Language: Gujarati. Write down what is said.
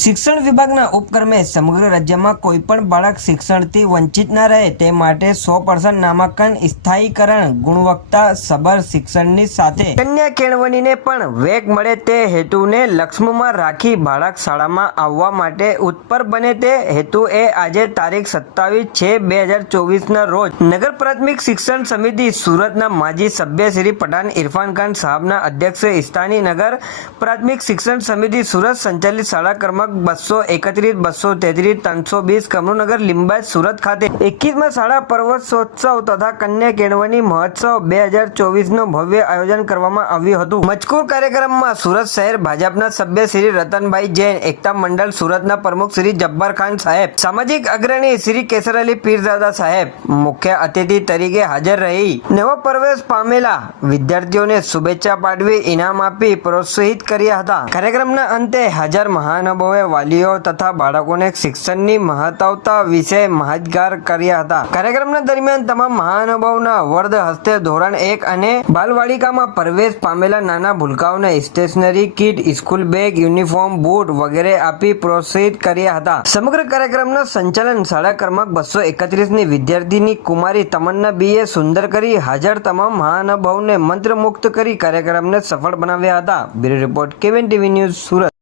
શિક્ષણ વિભાગના ઉપક્રમે સમગ્ર રાજ્યમાં કોઈપણ બાળક શિક્ષણથી વંચિત ન રહે તે માટે સો પર્સન્ટ નામાંકન સ્થાયીકરણ, ગુણવત્તા સભર શિક્ષણની સાથે અન્ય કેળવણીને પણ વેગ મળે તે હેતુને લક્ષ્મમાં રાખી બાળક શાળામાં આવવા માટે ઉત્પર બને તે હેતુએ આજે તારીખ સત્તાવીસ છે બે હજાર ચોવીસના રોજ. નગર પ્રાથમિક શિક્ષણ સમિતિ સુરતના માજી સભ્ય શ્રી પઠાણ ઇરફાન ખાન સાહેબના અધ્યક્ષે ઇસ્તાની નગર પ્રાથમિક શિક્ષણ સમિતિ સુરત સંચાલિત શાળા ક્રમાંક બસો એકત્રીસ, બસો તેત્રીસ, ત્રણસો વીસ કમરુનગર લિંબાયત, સુરત ખાતે એકવીસમાં શાળા પર્વતોત્સવ તથા કન્યા કેળવણી મહોત્સવ બે હજાર ચોવીસનું ભવ્ય આયોજન કરવામાં આવ્યું હતું. મજકૂર કાર્યક્રમમાં સુરત શહેર ભાજપના સભ્ય શ્રી રતનભાઈ જૈન, એકતા મંડળ સુરતના પ્રમુખ શ્રી જબ્બાર ખાન સાહેબ, સામાજિક અગ્રણી શ્રી કેસર અલી પીરદાદા સાહેબ, મુખ્ય અતિથિ તરીકે હાજર રહી. નવો પ્રવેશ પામેલા વિદ્યાર્થીઓને શુભેચ્છા પાઠવી ઇનામ આપી પ્રોત્સાહિત કર્યા હતા. કાર્યક્રમના અંતે હાજર મહાનુભાવોએ વાલીઓ તથા બાળકોને શિક્ષણની મહત્વતા વિશે માહિતગાર કર્યા હતા. કાર્યક્રમના દરમિયાન તમામ મહાનુભાવના વરદ હસ્તે ધોરણ એક અને બાલવાડિકામાં પ્રવેશ પામેલા નાના ભૂલકાઓને stationery kit, school bag, uniform, boot વગેરે આપી પ્રોત્સાહિત કર્યા હતા. સમગ્ર કાર્યક્રમના સંચાલન શાળા ક્રમાંક બસો એકત્રીસની વિદ્યાર્થીની કુમારી તમન્ના બીએ સુંદર કરી હાજર તમામ મહાનુભાવને મંત્રમુક્ત કરી કાર્યક્રમને સફળ બનાવ્યા હતા. બ્યુરો રિપોર્ટ કેવન ટીવી ન્યૂઝ સુરત.